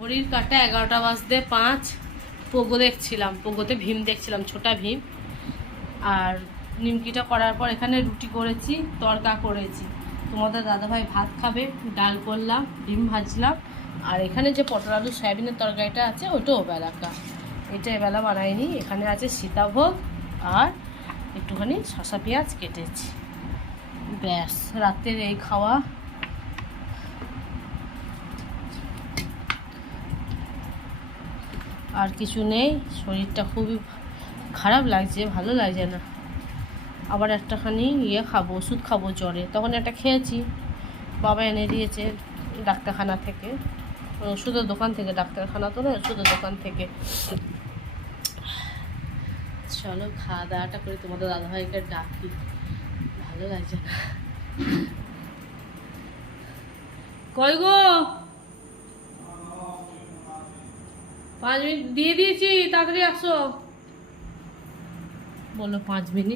ঘড়ির কাটা 11টা বাজতে 5। পোগো দেখছিলাম, পোগোতে ভীম দেখছিলাম, ছোটা ভীম। আর নিমকিটা করার পর এখানে রুটি করেছি, তড়কা করেছি। তোমাদের দাদাভাই ভাত খাবে, ডাল করলাম, ডিম ভাজলাম। আর এখানে যে পটল আলু সয়াবিনের তরকারিটা আছে ওটা ওবেলাকা, এটা এবেলা বানাইনি। এখানে আছে সীতাভোগ আর একটুখানি শসা পেঁয়াজ কেটেছি, ব্যাস রাতের এই খাওয়া। আর কিছু নেই, শরীরটা খুবই খারাপ লাগছে, ভালো লাগছে না। আবার একটাখানি খাবো, ওষুধ খাবো জ্বরে। তখন একটা খেয়েছি, বাবা এনে দিয়েছে ডাক্তারখানা থেকে, ওষুধের দোকান থেকে, ডাক্তারখানা তো না, ওষুধের দোকান থেকে। চলো খাওয়া দাওয়াটা করে তোমাদের দাদাভাইকে ডাকি, ভালো লাগছে না। কই গো, 5 মিনিট দিয়ে দিয়েছি, তাড়াতাড়ি আসো। বলো 5 মিনিট।